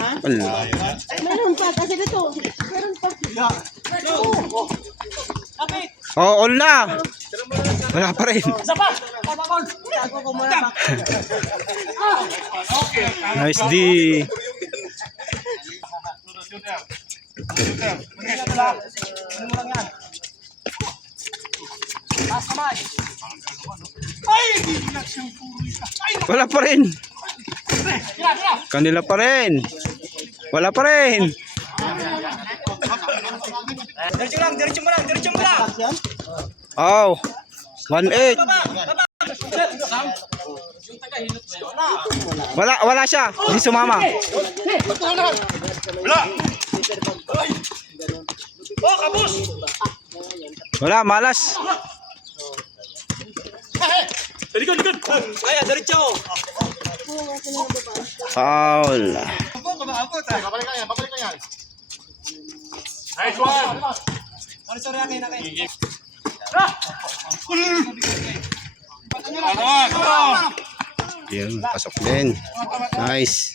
Wala. Meron pa, kasi dito. Meron pa. Oh, all na. Wala pa rin. Nice D. Wala pa rin. Kanila pa rin. Wala pa rin. Diretso mo lang. Oh. 1-8. Wala siya. Hindi sumama. Oh, kapos! Wala, malas. Likod! Kaya, diretso! Foul. Babalik ka yan. Nice one! Sorry, akin. Yun, pasok din. Nice.